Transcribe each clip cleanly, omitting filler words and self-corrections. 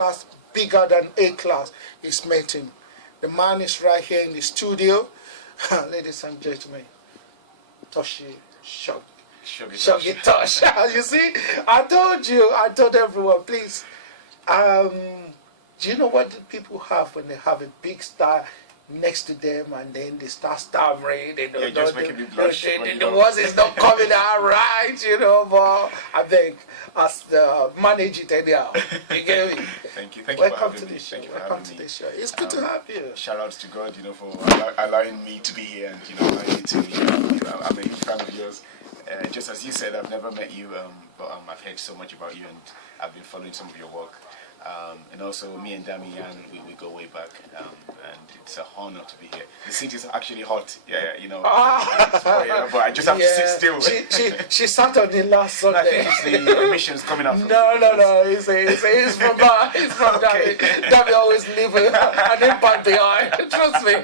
class, bigger than A class is meeting. The man is right here in the studio. Ladies and gentlemen, Tosh, Shoggy Tosh. You see, I told everyone, please. Do you know what people have when they have a big star next to them and then they start stammering? They don't know, the words is not coming out right, but I beg, as the manage it anyhow. You get me? Thank you. Welcome to the show. Welcome to the show. It's good to have you. Shout outs to God, for allowing me to be here and allowing me to. I'm a huge fan of yours. Just as you said, I've never met you, but I've heard so much about you and I've been following some of your work. And also me and Damian, we go way back, and it's a honor to be here. The city is actually hot, but I just have to sit still. She sat on the last Sunday. I think it's the emissions coming out. No, it's from that. It's from okay. Dami always leave an impact behind. Trust me.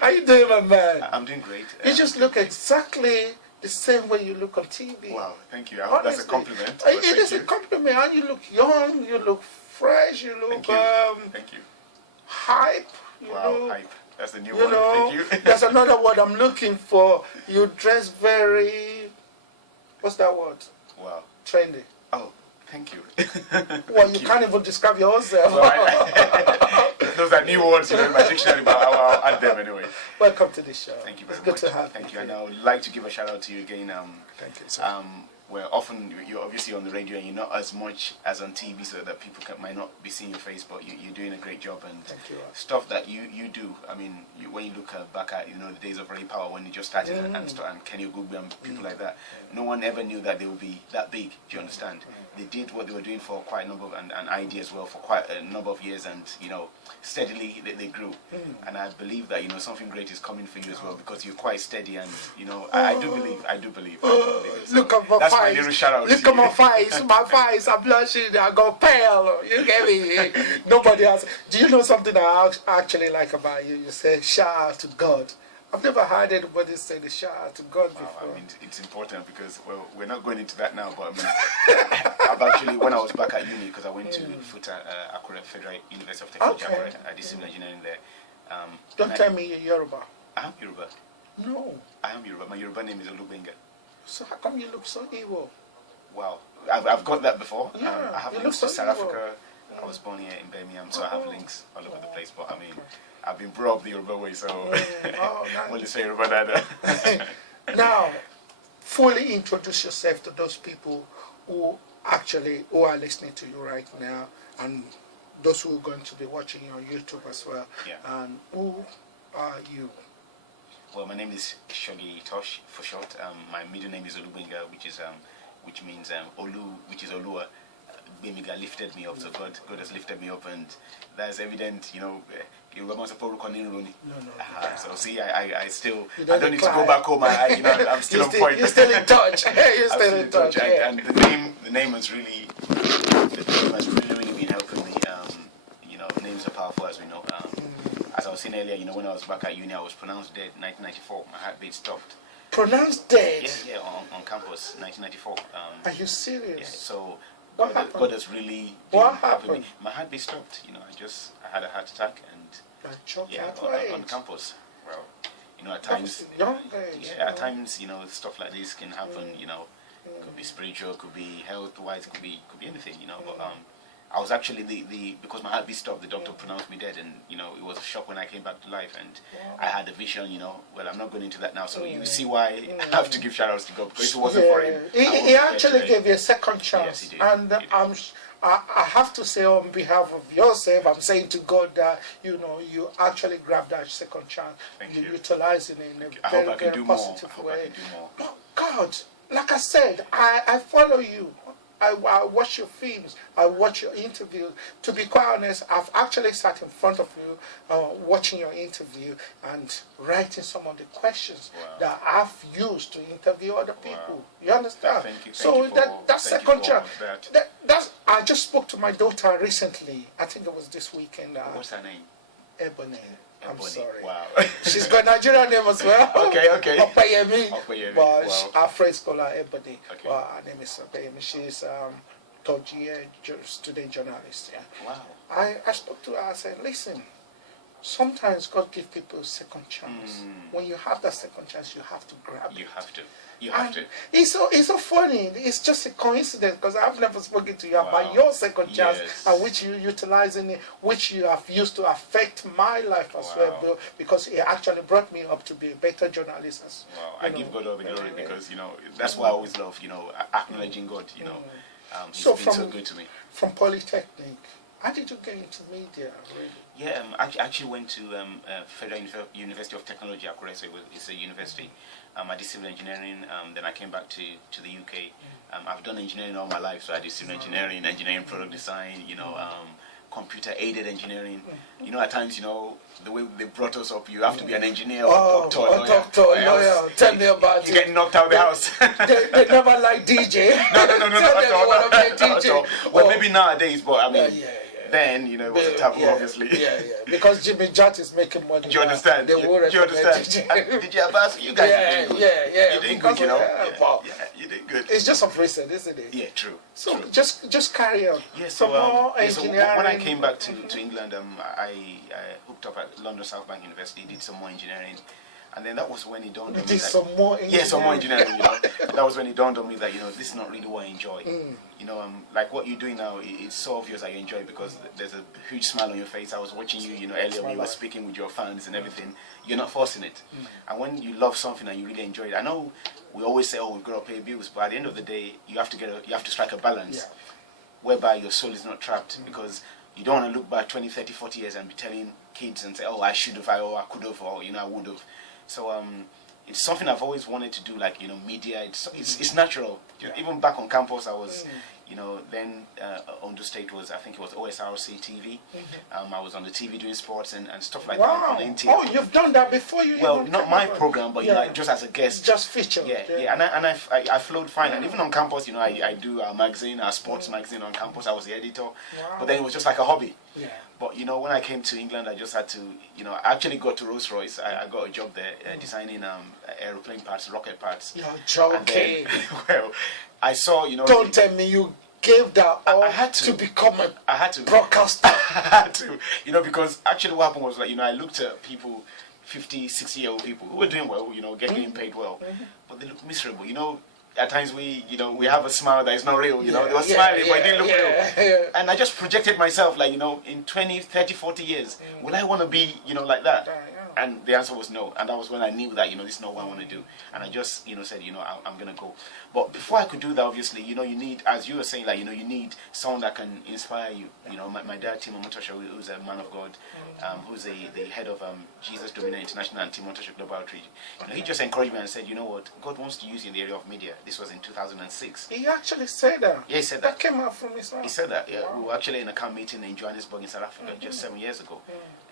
How you doing, my man? I'm doing great. You just look exactly the same way you look on TV. Wow, thank you. I hope that's a compliment. It is a compliment, and you look young, you look fresh, you look thank you. Hype. Hype. That's the new one. Thank you. That's another word I'm looking for. You dress very, what's that word? Wow. Trendy. Oh, thank you. Well, you can't even describe yourself. Well, those are new words in my dictionary, but I'll add them anyway. Welcome to the show. Thank you very much. much. It's good to have you. Thank you. And I would like to give a shout out to you again. Thank you, sir. Where often you're obviously on the radio and you're not as much as on TV, so that people might not be seeing your face, but you're doing a great job, and thank you, stuff that you do. I mean, when you look back at the days of Ray Power when you just started and Kenny Ogugbe and people like that, no one ever knew that they would be that big. Do you understand? They did what they were doing for quite a number of and ID as well for quite a number of years, and steadily they grew. And I believe that something great is coming for you as well, because you're quite steady, and I do believe. So look at my face. Look at my face. I'm blushing. I go pale. You get me? Nobody else. Do you know something I actually like about you? You say shout out to God. I've never heard anybody say the shout out to God before. I mean, it's important because, well, we're not going into that now, but I mean, I've actually, when I was back at uni, because I went to FUTA, Akure Federal University of Technology, Akure, I did civil engineering there. Don't tell me you're Yoruba. I am Yoruba. No. I am Yoruba. My Yoruba name is Olubenga. So how come you look so evil? Wow. I've got that before. Yeah, I have links to South Africa. I was born here in Birmingham, so I have links all over the place. But I mean, I've been brought up the Yoruba way, so I'm going to say Yoruba Dada. Now, fully introduce yourself to those people who are listening to you right now, and those who are going to be watching you on YouTube as well. Yeah. And who are you? Well, my name is Shoggy Tosh for short. My middle name is Olubenga, which means Olu, which is Olua. Bemiga lifted me up, so God has lifted me up, and that's evident. No. So see, I don't need to go back home. I'm still on point. You're still in touch. You're still in touch. And the name has really been helping me. Names are powerful, as we know. As I was saying earlier, when I was back at uni, I was pronounced dead. 1994, my heartbeat stopped. Pronounced dead? Yeah, on campus, 1994. Are you serious? Yeah, so what happened? God has really what happened? My heartbeat stopped. I had a heart attack, and on campus. Well, at times, at times, stuff like this can happen. Could be spiritual, could be health-wise, could be anything. But I was actually because my heartbeat stopped, the doctor pronounced me dead, and it was a shock when I came back to life, and I had a vision. Well, I'm not going into that now, so you see why I have to give shout outs to God, because it wasn't for him. He actually gave you a second chance. Yes, he did. And I have to say on behalf of yourself, I'm saying to God that you actually grabbed that second chance. You utilize it in a very positive way. But God, like I said, I follow you. I watch your films, I watch your interviews. To be quite honest, I've actually sat in front of you watching your interview and writing some of the questions that I've used to interview other people. You understand? So that second chance, I just spoke to my daughter recently. I think it was this weekend. What's her name? Ebony. I'm sorry. Wow. She's got a Nigerian name as well. Okay. Opeyemi. But our friends call her Ebony. Okay. Well, her name is Opeyemi. She's third year student journalist. Yeah. Wow. I spoke to her. I said, listen, sometimes God gives people a second chance. When you have that second chance, you have to grab it. You have to. You have to. It's so funny. It's just a coincidence because I've never spoken to you about your second chance and which you utilizing it, which you have used to affect my life as well, because it actually brought me up to be a better journalist. I give God all the glory because that's why I always love acknowledging God. He's been so good to me. From Polytechnic, how did you get into media, really? Yeah, I actually went to Federal University of Technology, Akure, so it's a university. I did civil engineering, then I came back to the UK. I've done engineering all my life, so I did civil engineering, product design, computer-aided engineering. At times, the way they brought us up, you have to be an engineer or doctor or lawyer. Tell me about it. You get knocked out of the house. they never like DJ. No, not at all. Well, maybe nowadays, but I mean... Then it was a taboo, obviously. Because Jimmy Jat is making money. Do you understand? They do you understand? DJ Abbas, you guys did good. You did good, you did good. It's just of recent, isn't it? Yeah, true. So true. just carry on. Yeah, so when I came back to England, I hooked up at London South Bank University, did some more engineering. And then that was when it dawned on me. Some more engineering. Yeah, some more engineering. That was when it dawned on me that this is not really what I enjoy. Like what you're doing now, it's so obvious that you enjoy it because there's a huge smile on your face. I was watching you, earlier when you were speaking with your fans and everything. You're not forcing it. And when you love something and you really enjoy it, I know we always say, we've got to pay bills, but at the end of the day, you have to strike a balance whereby your soul is not trapped because you don't want to look back 20, 30, 40 years and be telling kids and say, I should have, I could have, or I would have. So it's something I've always wanted to do, like media. It's natural. Even back on campus, I was, then Ondo State was, I think it was OSRC TV. I was on the TV doing sports and stuff like that. On NTL. Oh, you've done that before? Not my program, but just as a guest. Just featured. Yeah. And I flowed fine. And even on campus, I do our magazine, our sports magazine on campus. I was the editor. But then it was just like a hobby. Yeah. But when I came to England, I just had to, I actually got to Rolls-Royce. I got a job there designing aeroplane parts, rocket parts. You're joking. Well, I saw, Don't tell me you gave that all I had to become a I had to broadcaster. I had to, because actually what happened was I looked at people, 50, 60-year-old people who were doing well, getting paid well, but they looked miserable. At times we have a smile that is not real, they were smiling but it didn't look real. And I just projected myself like, in 20, 30, 40 years, will I want to be, like that? And the answer was no. And that was when I knew that, this is not what I want to do. And I just, said, I'm going to go. But before I could do that, obviously, you need, as you were saying, like, you need someone that can inspire you. My dad, Tosh, who's a man of God, who's the head of Jesus Dominion International and Tosh Global Outreach. He just encouraged me and said, you know what, God wants to use you in the area of media. This was in 2006. He actually said that? Yeah, he said that. That came out from his mouth? He said that, yeah. Wow. We were actually in a camp meeting in Johannesburg in South Africa just 7 years ago.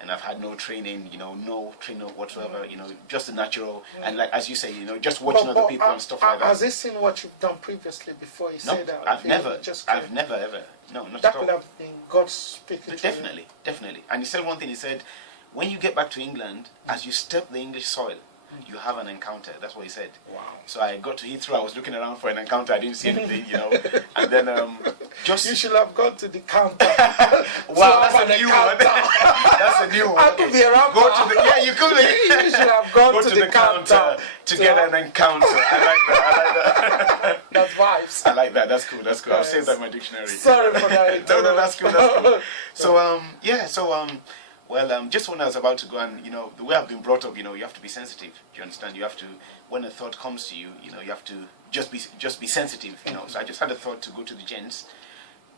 And I've had no training, no training whatsoever, just the natural, and like as you say, just watching other people and stuff like that. Has he seen what you've done previously before he said that? I've never ever, no, not that at all. That could have been God speaking to you. Definitely. And he said one thing, he said, when you get back to England, as you step the English soil, you have an encounter. That's what he said. Wow. So I got to Heathrow. I was looking around for an encounter. I didn't see anything, And then just you should have gone to the counter. Wow, that's a new one. That's a new one. I could be around. Go to the you could be. You should have gone to the counter to get an encounter. I like that. That's vibes. I like that. That's cool. I'll save that in my dictionary. Sorry for that. No, that's cool. So well, just when I was about to go, and the way I've been brought up, you have to be sensitive. Do you understand? You have to, when a thought comes to you, you have to just be sensitive. So I just had a thought to go to the gents,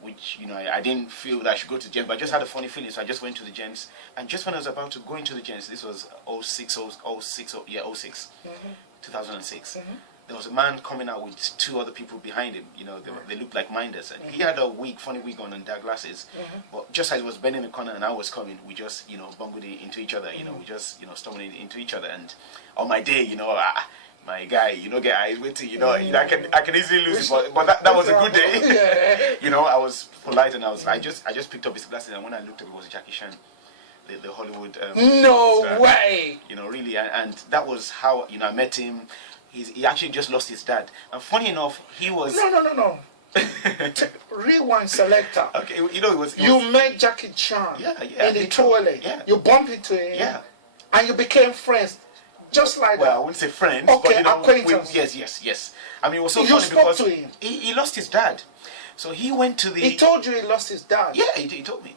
which I didn't feel that I should go to the gents, but I just had a funny feeling, so I just went to the gents. And just when I was about to go into the gents, this was 06, 2006. There was a man coming out with two other people behind him. They looked like minders, and he had a funny wig on and dark glasses. But just as he was bending the corner and I was coming, we just bungled into each other. We just stumbled into each other. And on my day, my guy, get eyes waiting. I can easily lose it, but that was a good day. I was polite and I just picked up his glasses, and when I looked up, it was Jackie Chan, the Hollywood. No way. Really, and that was how I met him. He actually just lost his dad, and funny enough, he was. No. Rewind selector. Okay, you know, you met Jackie Chan in the toilet. Yeah. You bumped into him. Yeah. And you became friends. Just like that. Well, I wouldn't say friends. Okay, but, you know, acquaintance. Yes. I mean, it was so you funny spoke because to him. He lost his dad. So he went to the... He told you he lost his dad? Yeah, he told me.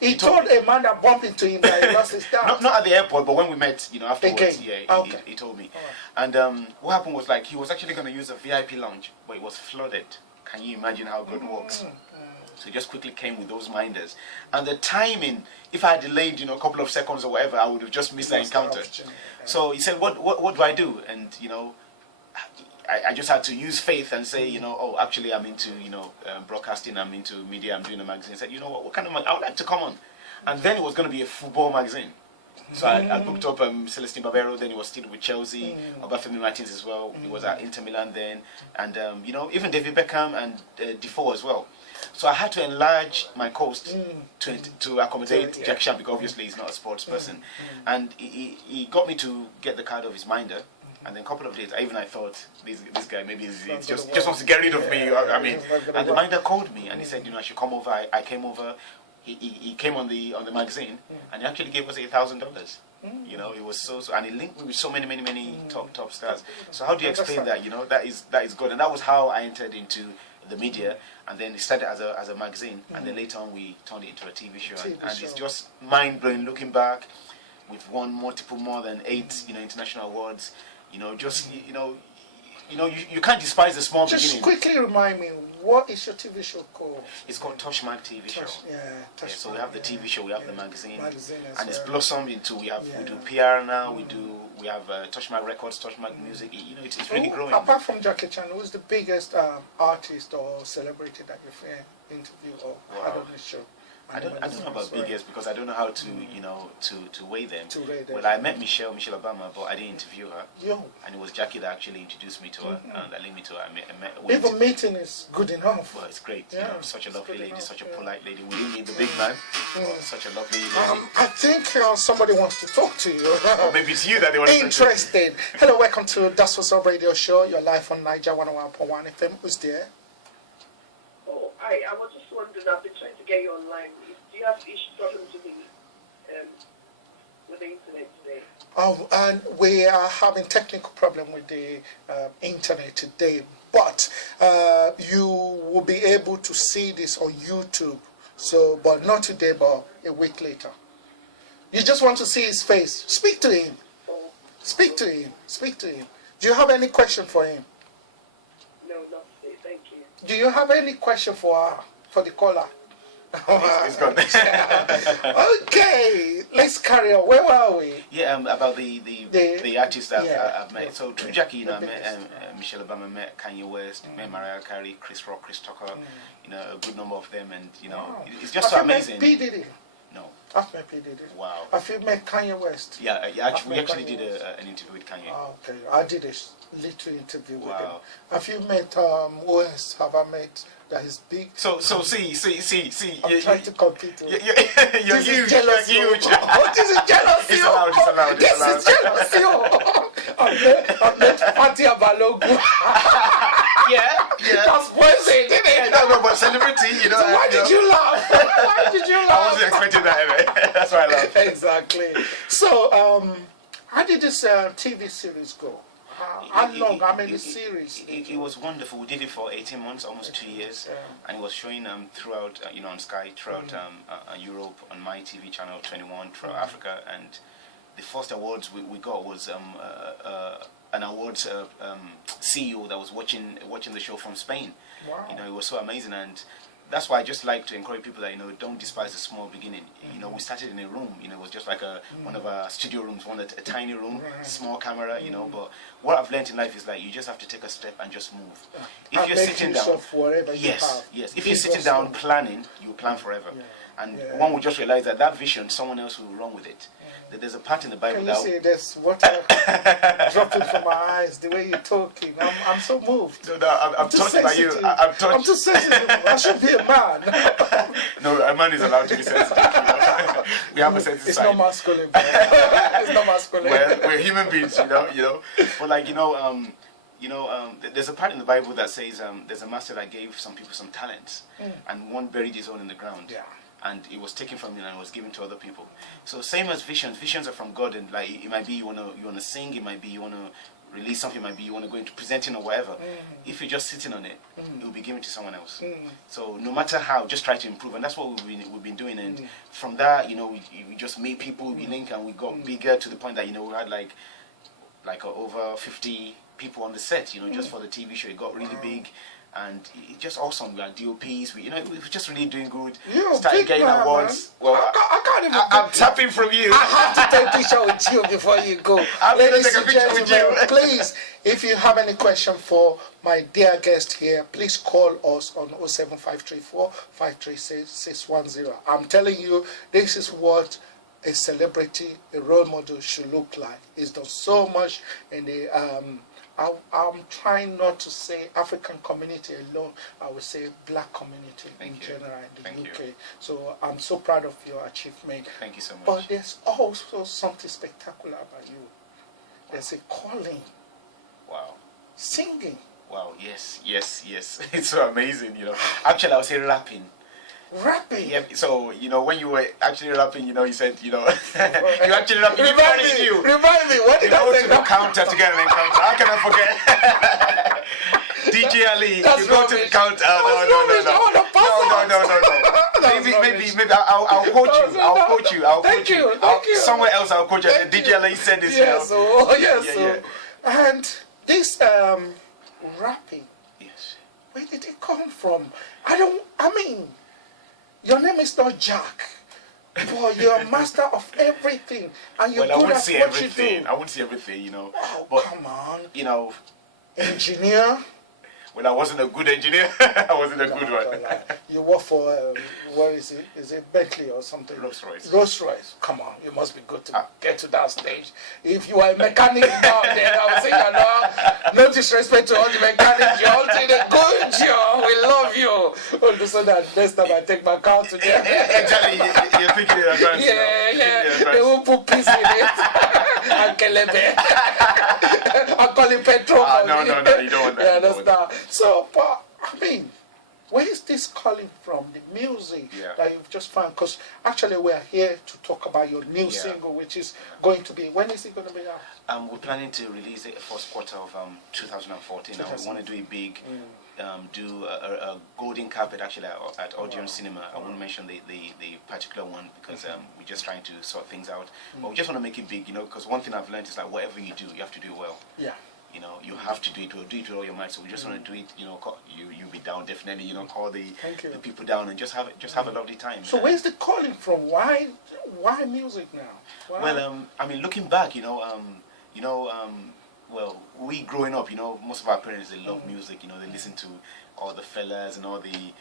He told a man that bumped into him that he lost his dad? Not at the airport, but when we met, you know, afterwards, okay. he told me. Right. And what happened was, like, he was actually going to use a VIP lounge, but it was flooded. Can you imagine how God works? So he just quickly came with those minders. And the timing, if I had delayed, you know, a couple of seconds or whatever, I would have just missed that encounter. So he said, what do I do? And, you know, I just had to use faith and say, you know, oh, actually I'm into, you know, broadcasting, I'm into media, I'm doing a magazine. I said, you know what kind of magazine? I would like to come on. And then it was going to be a football magazine. So I booked up Celestine Barbero, then he was still with Chelsea, Obafemi Martins as well, he was at Inter Milan then, and you know, even David Beckham and Defoe as well. So I had to enlarge my coast to accommodate Jackie Chan, because obviously he's not a sports person. And he got me to get the card of his minder. And then a couple of days, I thought, this guy maybe just wants to get rid of me. I mean, and the minder called me and he said, you know, I should come over. I came over. He came on the magazine and he actually gave us $8,000. You know, it was so, and he linked me with so many top stars. So how do you explain that? You know, that is good, and that was how I entered into the media. And then it started as a magazine, and then later on we turned it into a TV show. And it's just mind blowing looking back. We've won more than 8 international awards. You know, just you can't despise the small beginning. Just quickly remind me, what is your TV show called? It's called Tosh Mag TV Show. Tosh so we have the TV show, we have the magazine, and it's well. Blossomed into. We do PR now. We have Tosh Mag Records, Tosh Mag Music. You know, it's really growing. Apart from Jackie Chan, who's the biggest artist or celebrity that you've interviewed or had on the show? I don't know about biggest, because I don't know how to to weigh them. Well, I met Michelle Obama, but I didn't interview her. And it was Jackie that actually introduced me to her and that linked me to her. Even meeting is good enough. Well, it's great. You know, such a lovely lady, such a polite lady. We didn't need the big man. Such a lovely lady. I think somebody wants to talk to you. Or maybe it's you that they want to talk to. Interested. Hello, welcome to Datswazzupradio show. You're live on Niger 101.1 FM. Who's there? Oh, I was just wondering, I've been trying to get you online. Do you have issues problems with the internet today? Oh, and we are having technical problem with the internet today, but you will be able to see this on YouTube. So, but not today, but a week later. You just want to see his face. Speak to him. Speak to him. Speak to him. Do you have any question for him? No, not today. Thank you. Do you have any question for the caller? It's gone. Okay, let's carry on. Where were we? Yeah, about the artists that I've met. So through Jackie, you know, I met Michelle Obama, met Kanye West, met Mariah Carey, Chris Rock, Chris Tucker, you know, a good number of them, and you know, it's just so amazing. P. Diddy? No. I've met P. Diddy. Wow. Have you met Kanye West? Yeah, we actually did an interview with Kanye. Oh, okay, I did a little interview with him. Have you met who else have I met that is big? So see. I'm trying to compete with you're huge. Jealousy. You're huge. Oh, this is jealousy. It's allowed. This is jealousy. I met Fatih Abalogu. Yeah. That's poison, isn't it? No, but celebrity, you know. So why did you laugh? Why did you laugh? I wasn't expecting that anyway. That's why I laughed. Exactly. So, how did this TV series go? How long? How many series? It was wonderful. We did it for 18 months, almost 2 years, and it was showing throughout, you know, on Sky, throughout Europe, on my TV channel 21, throughout Africa, and the first awards we got was an awards CEO that was watching the show from Spain. Wow. You know, it was so amazing, and that's why I just like to encourage people that, you know, don't despise the small beginning. You know, we started in a room, you know, it was just like one of our studio rooms, a tiny room, small camera, you know, but what I've learned in life is that you just have to take a step and just move. If you're sitting down, yes, if you're sitting down planning, you plan forever. And one will just realize that vision, someone else will run with it. There's a part in the Bible. Can you see there's water dropping from my eyes the way you're talking? I'm so moved. No, I'm touched by you. I'm touched. I'm too sensitive. I should be a man. No, a man is allowed to be sensitive. We have a sensitive It's side. not masculine. It's not masculine. We're human beings, you know. But like, you know, there's a part in the Bible that says there's a master that gave some people some talents, and one buried his own in the ground. Yeah. And it was taken from him and was given to other people. So same as visions. Visions are from God, and like it might be you wanna sing, it might be you wanna release something, it might be you wanna go into presenting or whatever. If you're just sitting on it, it will be given to someone else. So no matter how, just try to improve, and that's what we've been doing. And from that, we just made people, we link, and we got bigger to the point that we had like over 50 people on the set. Just for the TV show, it got really big. And it's just awesome. We had DOPs. We were just really doing good. Started getting awards. Man. Well, I can't even. I'm tapping from you. I have to take a picture with you before you go. I'm going to take a picture with you. Please, if you have any question for my dear guest here, please call us on 07534 536 I'm telling you, this is what a celebrity, a role model should look like. He's done so much in the. I'm trying not to say African community alone. I would say black community in general in the UK. So I'm so proud of your achievement. Thank you so much. But there's also something spectacular about you. There's a calling. Wow. Singing. Wow. Yes. It's so amazing. Actually, I would say rapping. Rapping. Yeah. So when you were actually rapping, you said you actually rapping. Remind me. What did I say? To counter together and counter. How can I forget? DJ Ali, you go to the counter. No. Maybe I'll quote you. Thank you. Somewhere else I'll quote you. DJ Ali said this. Yes. And this rapping. Yes. Where did it come from? Your name is not Jack, but you're a master of everything, and you're good at what you do. I wouldn't say everything, Oh, but, come on. Engineer. Well, I wasn't a good engineer. I wasn't a good one. You work for, what is it? Is it Bentley or something? Rolls Royce. Rolls Royce. Come on, you must be good to get to that stage. If you are a mechanic now, then I would say, no disrespect to all the mechanics. You're all doing a good job. We love you. So that next time I take my car to them. Exactly. You're thinking in advance. Yeah. They won't put peace in it. And Kelebe. I'll call it petrol. No, you don't want that. Yeah, understand. So, but where is this calling from? The music that you've just found? Because actually we're here to talk about your new single, which is going to be, when is it going to be out? We're planning to release it first quarter of 2014. Now we want to do it big, do a golden carpet actually at Odeon Cinema. I won't mention the particular one because we're just trying to sort things out. But we just want to make it big, because one thing I've learned is like whatever you do, you have to do it well. Yeah. You have to do it with all your might. So we just want to do it. You'll be down definitely. Call the people down and just have a lovely time. So where's the calling from? Why music now? Why? Well, looking back, well, we growing up, most of our parents, they love music. They listen to all the fellas and all the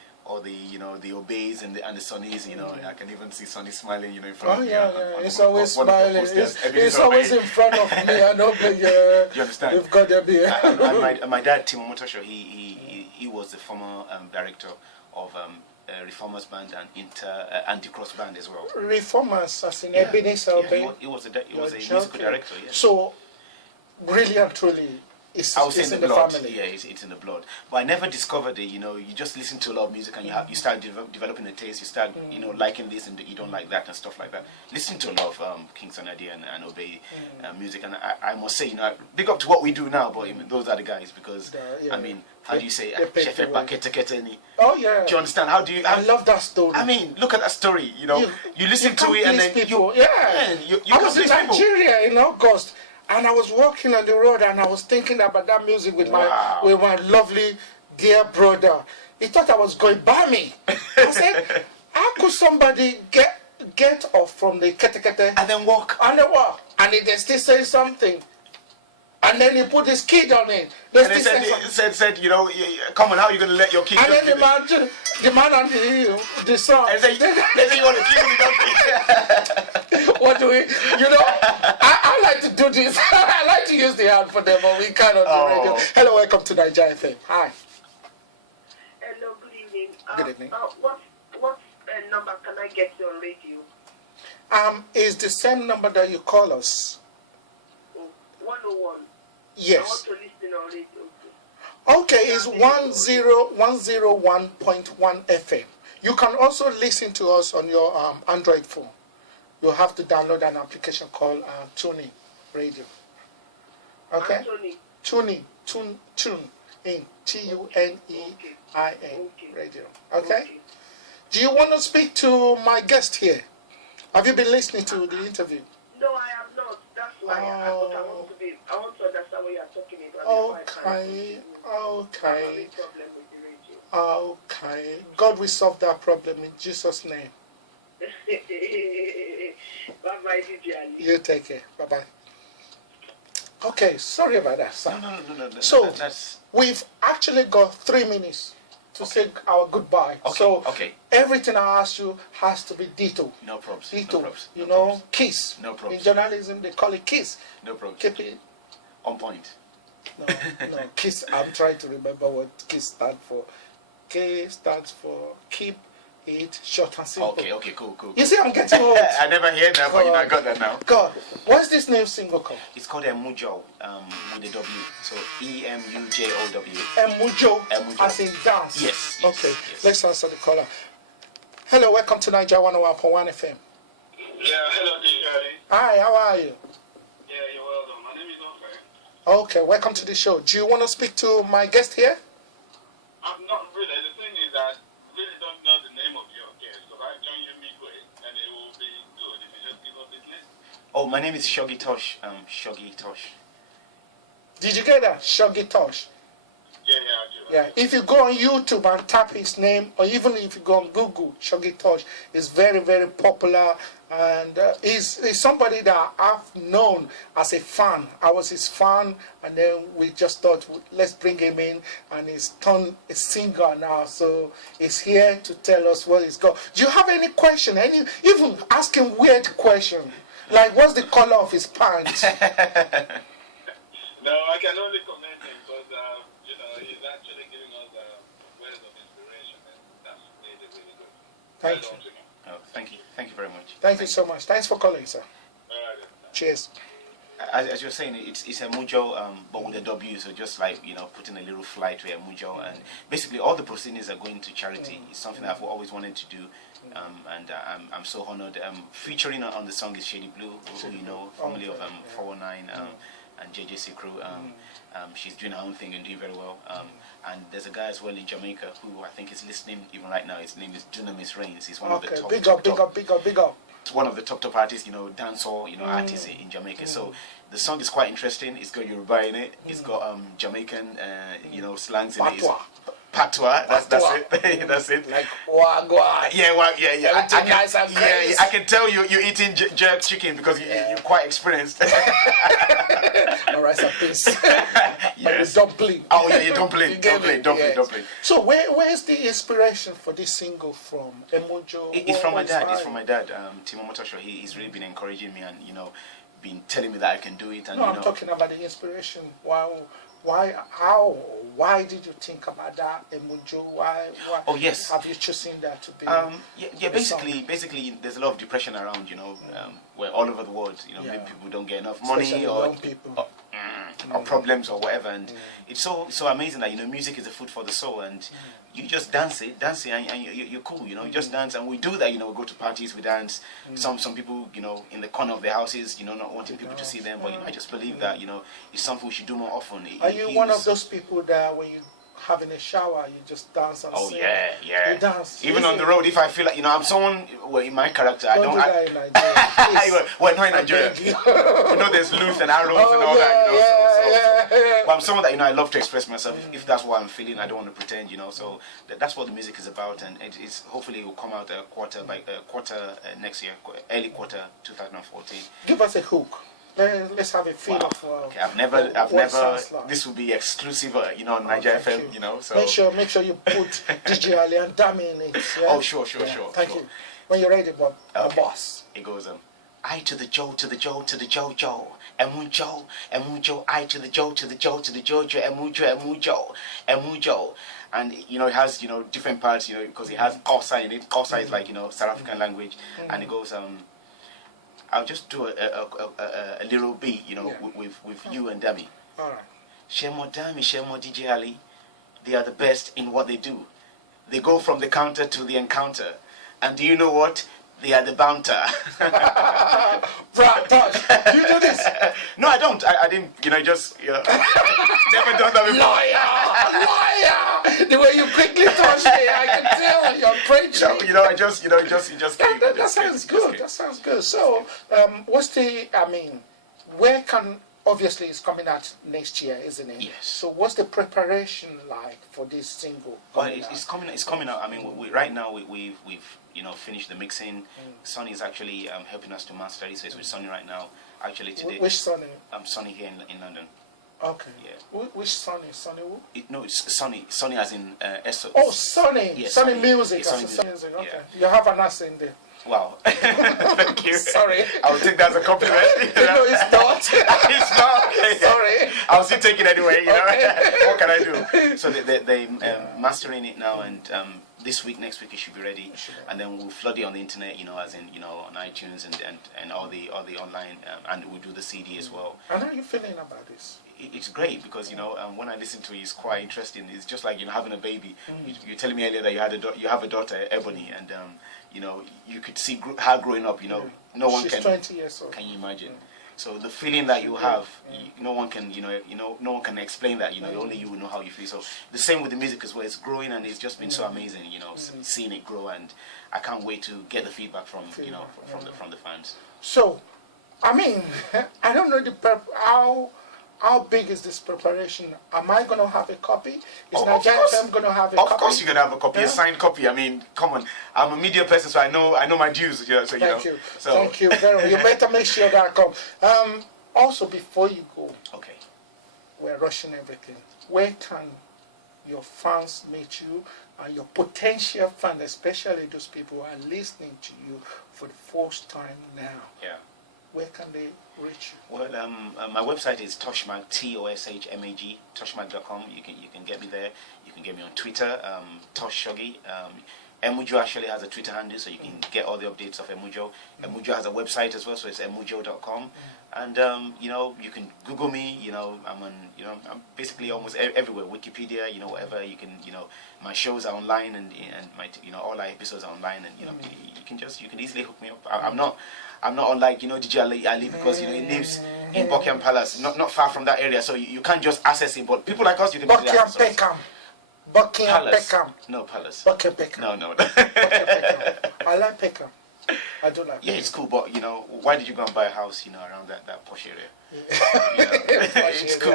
the Obeys and the Sonnies. I can even see Sonny smiling. In front of me. It's always smiling. It's always in front of me. I know, but you understand? You've got there be. And my dad, Tosh, he was the former director of Reformers Band and Anti-Cross Band as well. Reformers, as in Ebenezer Obey. He was a musical director. Yeah. So, really and truly, it's in the blood. family. Yeah, it's in the blood. But I never discovered it. You just listen to a lot of music and you start developing a taste. You start liking this and you don't like that and stuff like that. Listen to a lot of Kingston Idea and Obey music, and I must say, big up to what we do now. But those are the guys because how do you say? Oh yeah. Do you understand? How do you? I love that story. Look at that story. You listen to it and then people. I was in Nigeria in August. And I was walking on the road and I was thinking about that music with my lovely dear brother. He thought I was going by me. I said, how could somebody get off from the kete and then walk? And they still say something. And then he put his kid on it. And he said, come on, how are you going to let your kid? And then the man and the son. And they say you want to kill the donkey. What do we? I like to do this. I like to use the hand for them, but we cannot do radio. Hello, welcome to Nigeria FM. Hi. Hello, good evening. Good evening. What number can I get you on radio? Is the same number that you call us. 101. Yes. I want to listen on radio. Okay, it's 101.1 FM. You can also listen to us on your Android phone. You have to download an application called Tuning Radio. Okay? Tuning in. TUNEIN Radio. Okay? Do you want to speak to my guest here? Have you been listening to the interview? No, I have not. That's why I want to understand what you are talking about. Okay. Okay. God will solve that problem in Jesus' name. Bye-bye, DJ Ali. You take care. Bye-bye. Okay, sorry about that, sir. No. So, we've actually got 3 minutes to say our goodbye. Okay. So, okay. Everything I ask you has to be ditto. No problems. Ditto. No problems. You no know, problems. kiss. No problems. In journalism, they call it kiss. No problems. Keep it. On point. No, kiss. I'm trying to remember what kiss stands for. K stands for keep it short and simple. Okay, cool. You see, I'm getting old. I never heard that, but I got that now. God, what's this new single called? It's called Emujo, with a W. So EMUJOW. Emujo, as in dance. Yes. Okay, yes. Let's answer the caller. Hello, welcome to Nigeria 101.1 FM. Yeah, hello, DJ. Hi, how are you? Yeah, you're welcome. My name is Ofe. Okay, welcome to the show. Do you want to speak to my guest here? I'm not really. The thing is that I really don't know the name of your guest, so I join you midway, and it will be good if you just give us this list. Oh, my name is Shoggy Tosh. Shoggy Tosh. Did you get that? Shoggy Tosh. Yeah, I do. Yeah, if you go on YouTube and tap his name, or even if you go on Google, Shoggy Tosh is very, very popular, and he's somebody that I've known as a fan. I was his fan, and then we just thought, let's bring him in, and he's turned a singer now, so he's here to tell us what he's got. Do you have any question? Even asking weird question, like what's the color of his pants? No, I can only comment him because, he's actually giving us words of inspiration, and that's really, really good. Thank you. Oh, thank you. Thank you very much. Thank you so much. Thanks for calling, sir. All right. Cheers. As you're saying, it's a Mujo, but with a W, so just like, putting a little fly to a Mujo, and basically all the proceedings are going to charity. It's something I've always wanted to do, and I'm so honored. Featuring on the song is Shady Blue, who you know, formerly of 419 and JJC Crew. She's doing her own thing and doing very well. And there's a guy as well in Jamaica who I think is listening even right now. His name is Dunamis Reigns. He's one of the top. Big up. One of the top artists, dancehall, artists in Jamaica. So the song is quite interesting. It's got Yoruba in it. It's got Jamaican, slangs in it. Patois. That's it. That's it. Like wagwa. Yeah. I can tell you're eating jerk chicken because you're quite experienced. Or rice and peas. Yes. Dumpling. Oh yeah, you dumpling. So where's the inspiration for this single from? Emujo? It's from my dad. It's from my dad. Timo Motosho. He's really been encouraging me and been telling me that I can do it. And I'm talking about the inspiration. Why did you think about that, Emujo? Why? Oh yes. Have you chosen that to be? Basically, there's a lot of depression around. Where all over the world, maybe people don't get enough money, especially or young people. Or problems or whatever, and it's so amazing that music is a food for the soul, and you just dance it, and you're cool, you just dance, and we do that, we go to parties, we dance. Some people, in the corner of their houses, not wanting people to see them, but I just believe that it's something we should do more often. Are you one of those people that when you having a shower, you just dance and sing? Yeah. You dance. Even on the road, if I feel like, I'm someone, in my character, don't do that in Nigeria. Well, not in Nigeria. There's loops and arrows and all that, But I'm someone that, I love to express myself. If that's what I'm feeling, I don't want to pretend, so that's what the music is about, and it's hopefully it will come out quarter next year, early quarter 2014. Give us a hook. Let's have a feel of. Okay, I've never. Like. This will be exclusive, on Niger FM, So make sure you put DJ Ali and Dami in it. Yeah? Oh, sure. Thank you. When you're ready, Bob, the boss. It goes I to the Joe, to the Joe, to the Jojo, Emujo, I to the Joe, to the Joe, to the Jojo, Emujo. And it has different parts, because it has Kosa in it. Kosa is like South African language, and it goes I'll just do a little beat, with you and Demi. All right. Shemo Dami, Shemo DJ Ali, they are the best in what they do. They go from the counter to the encounter. And do you know what? They are the bounter. Tosh, you do this? No, I don't. I didn't, never done that before. Liar! The way you quickly touch me, I can tell you're preaching. No, I just came. That sounds good. That sounds good. So, where can, obviously it's coming out next year, isn't it? Yes. So what's the preparation like for this single? Well, it's coming out. I mean, right now we've finished the mixing. Sonny is actually helping us to master it. So it's with Sonny right now. Actually today. Which Sonny? Sonny here in London. Okay. Yeah. Which Sonny? Sonny who? No, it's Sonny. Sonny as in Esso. Oh, Sonny. Yes, Sonny Music. Sonny Music. Okay. Yeah. You have an accent there. Wow. Thank you. Sorry. I'll take that as a compliment. No, it's not. It's not. Sorry. I'll still take it anyway, Okay. What can I do? So they mastering it now, and this week, next week it should be ready. And then we'll flood it on the internet, as in, on iTunes and all the online, and we'll do the CD as well. And how are you feeling about this? It's great because when I listen to it, it's quite interesting. It's just like having a baby. You're telling me earlier that you have a daughter, Ebony, and you could see her growing up. No one She's can. 20 years old. Can you imagine? So the feeling that you have, no one can, no one can explain that. Only you will know how you feel. So the same with the music as well. It's growing and it's just been so amazing. Seeing it grow, and I can't wait to get the feedback from from the fans. So, I don't know how big is this preparation? Am I going to have a copy? Is Nigerian FM going to have a copy? Of course you're going to have a copy, a signed copy. Come on. I'm a media person, so I know my dues. So, Thank you. Thank you very much. You better make sure that I come. Also, before you go, okay, we're rushing everything. Where can your fans meet you and your potential fans, especially those people who are listening to you for the first time now? Yeah. Where can they reach you? Well, my website is Toshmag, Toshmag, Toshmag.com. You can get me there. You can get me on Twitter, Tosh Shoggy. Emujo actually has a Twitter handle, so you can get all the updates of Emujo. Emujo has a website as well, so it's emujo.com. And you can Google me. I'm on. I'm basically almost everywhere. Wikipedia. Whatever you can. My shows are online, and my all our episodes are online, and you can easily hook me up. I'm not unlike DJ Ali because he lives in Buckingham Palace, not far from that area, so you can't just access him. But people like us, you can Buckingham Peckham. Buckingham Peckham. No, Palace. Buckingham Peckham. No. I like Peckham. I do like. Yeah, it's cool, but why did you go and buy a house, around that posh area? It's cool.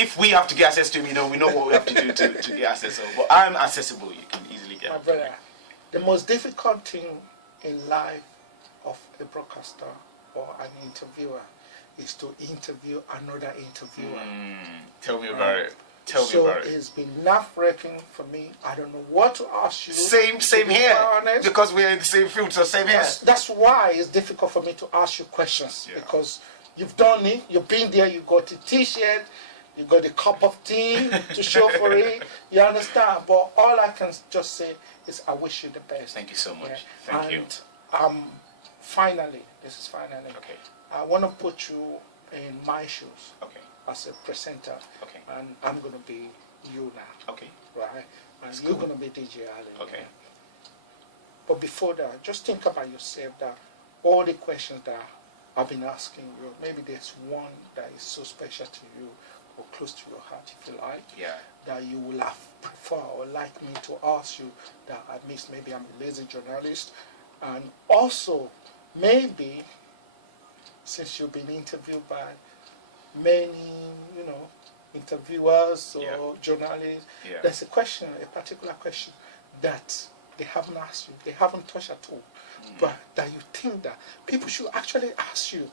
If we have to get access to him, we know what we have to do to get access. But I'm accessible. You can easily get. My brother, the most difficult thing in life of a broadcaster or an interviewer is to interview another interviewer. Tell me about it. Tell me about it. So it's been nerve-wracking for me. I don't know what to ask you. Same here. Because we're in the same field, so same here. That's why it's difficult for me to ask you questions. Yeah. Because you've done it, you've been there, you got a t-shirt, you got a cup of tea to show for it. You understand? But all I can just say is I wish you the best. Thank you so much. Yeah. Thank you. Finally, this is finally. Okay. I want to put you in my shoes. Okay. As a presenter. Okay. And I'm going to be you now. Okay. Right? And you're going to be DJ Ali. Okay. But before that, just think about yourself that all the questions that I've been asking you, maybe there's one that is so special to you or close to your heart, if you like. Yeah. That you will have prefer or like me to ask you that I missed. Maybe I'm a lazy journalist. And also, maybe, since you've been interviewed by many, interviewers or journalists, there's a particular question that they haven't asked you, they haven't touched at all, but that you think that people should actually ask you.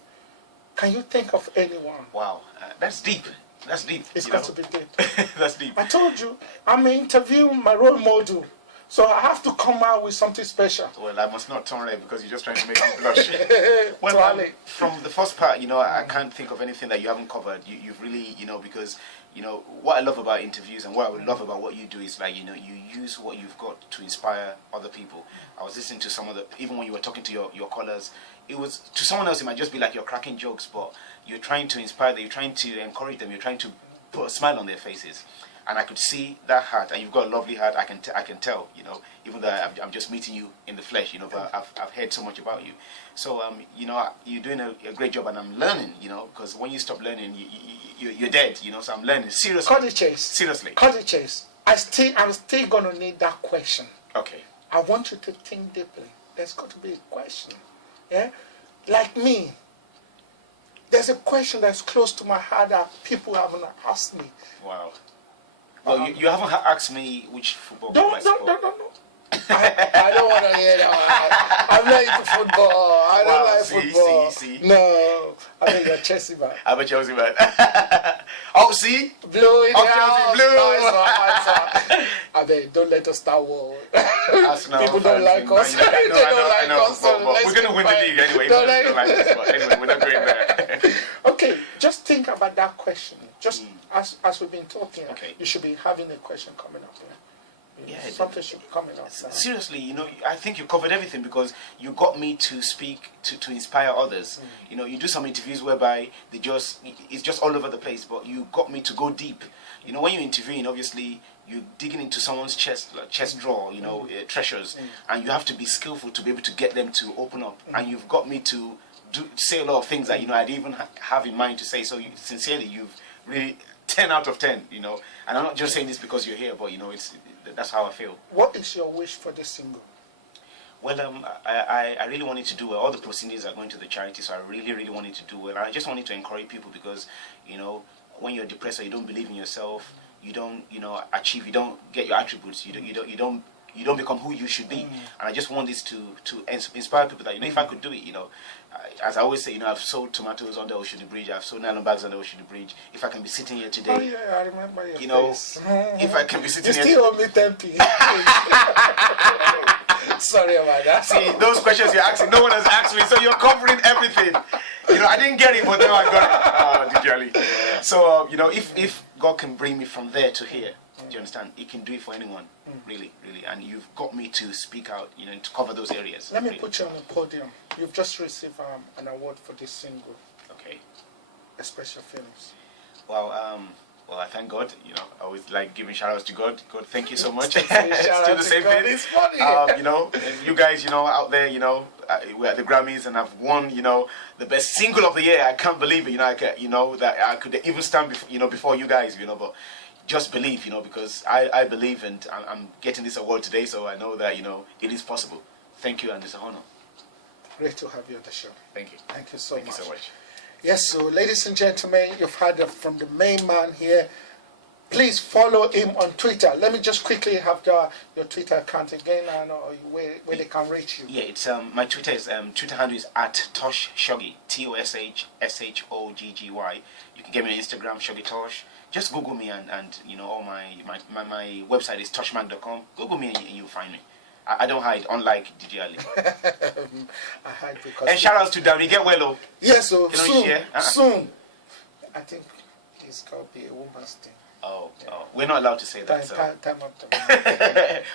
Can you think of anyone? Wow, that's deep. That's deep. It's got to be deep. That's deep. I told you, I'm interviewing my role model. So I have to come out with something special. Well, I must not turn red because you're just trying to make me blush. Well, from the first part, I can't think of anything that you haven't covered. You've really, because, what I love about interviews and what I would love about what you do is like, you use what you've got to inspire other people. I was listening to some of even when you were talking to your callers, it was, to someone else, it might just be like you're cracking jokes, but you're trying to inspire them, you're trying to encourage them, you're trying to put a smile on their faces. And I could see that heart, and you've got a lovely heart. I can tell, even though I'm just meeting you in the flesh, but I've heard so much about you. So, you're doing a great job, and I'm learning, because when you stop learning, you're dead, So I'm learning seriously. Cut the chase. Seriously. Cut the chase. I'm still gonna need that question. Okay. I want you to think deeply. There's got to be a question. Yeah, like me. There's a question that's close to my heart that people haven't asked me. Wow. Well, you haven't asked me which football club I support. No. I don't want to hear that. I'm not into football. I don't like football. See. No, I think you're a Chelsea man. I'm a Chelsea man. Oh, see? Blue in the house. Blue. Nice. I mean, don't let us start war. People don't like us. They don't like us. We're going to win the league anyway. Don't like us, but anyway, we're not going there. Okay, just think about that question. Just as we've been talking, you should be having a question coming up. Something should be coming up. Seriously, I think you covered everything because you got me to speak to inspire others. You do some interviews whereby it's just all over the place, but you got me to go deep. When you're interviewing, obviously you're digging into someone's chest drawer, treasures, and you have to be skillful to be able to get them to open up. And you've got me to say a lot of things that I didn't even have in mind to say. So sincerely, you've really 10 out of 10. And I'm not just saying this because you're here, but that's how I feel. What is your wish for this single? Well, I really wanted to do well. All the proceeds are going to the charity, so I really, really wanted to do well. I just wanted to encourage people because, when you're depressed or you don't believe in yourself, you don't, achieve, you don't get your attributes, you don't become who you should be. And I just want this to inspire people that, if I could do it, as I always say, I've sold tomatoes under Ocean Bridge, I've sold nylon bags under Ocean Bridge. If I can be sitting here today, oh yeah, I remember your face. If I can be sitting here, you still owe me 10p. Sorry about that. See, those questions you're asking, no one has asked me, so you're covering everything. I didn't get it, but now I got it. DJ. So, if God can bring me from there to here, do you understand? He can do it for anyone, really, really. And you've got me to speak out, to cover those areas. Let me put you on the podium. You've just received an award for this single. Okay. Express your feelings. Well, I thank God. I always like giving shout outs to God. God, thank you so much. Still the same thing. It's funny. You guys, out there, we're at the Grammys and I've won, the best single of the year. I can't believe it. That I could even stand before you guys, but just believe, because I believe and I'm getting this award today, so I know that, it is possible. Thank you, and it's an honor. Great to have you on the show. Thank you. Thank you so much. Thank you so much. Yes, so ladies and gentlemen, you've heard from the main man here. Please follow him on Twitter. Let me just quickly have your Twitter account again and where they can reach you. Yeah, it's my Twitter is Twitter handle is @Tosh Shoggy, TOSH SHOGGY. You can get me on Instagram, Shoggy Tosh. Just Google me and all my website is toshman.com. Google me and you'll find me. I don't hide, unlike DJ Ali. I hide because... And shout outs to Dami, get well, oh. Yes, so soon. I think it's got to be a woman's thing. Oh, we're not allowed to say that. Time up.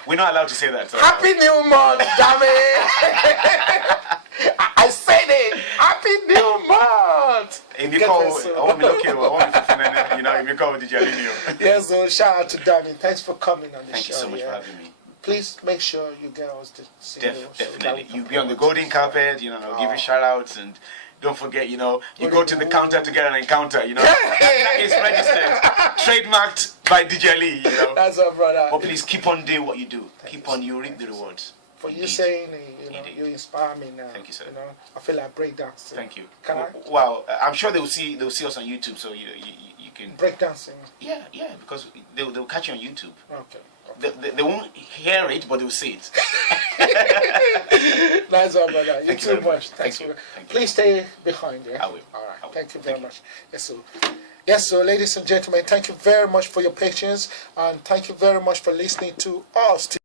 We're not allowed to say that. So. Happy New Month, Dami! I said it! Happy New Month! If you call, I won't be looking, I won't be fulfilling, if you call DJ Ali. Yes, so shout out to Dami. Thanks for coming on the show. Thank you so much for having me. Please make sure you get us the single. Definitely. You be on the golden carpet, I'll give you shout outs and don't forget, you go to the counter to get an encounter, that is registered, trademarked by DJ Lee, That's our brother. But please keep on doing what you do. Keep on, you reap the rewards. For you saying, you inspire me now. Thank you, sir. I feel like breakdancing. Thank you. Can I? Well, I'm sure they'll see us on YouTube, so you can breakdancing. Yeah, because they'll catch you on YouTube. Okay. They won't hear it, but they'll see it. Nice one, brother. Thank you too much. Thank you. Please stay behind. Yeah? I will. All right. Thank you very much. Yes, so ladies and gentlemen, thank you very much for your patience and thank you very much for listening to us.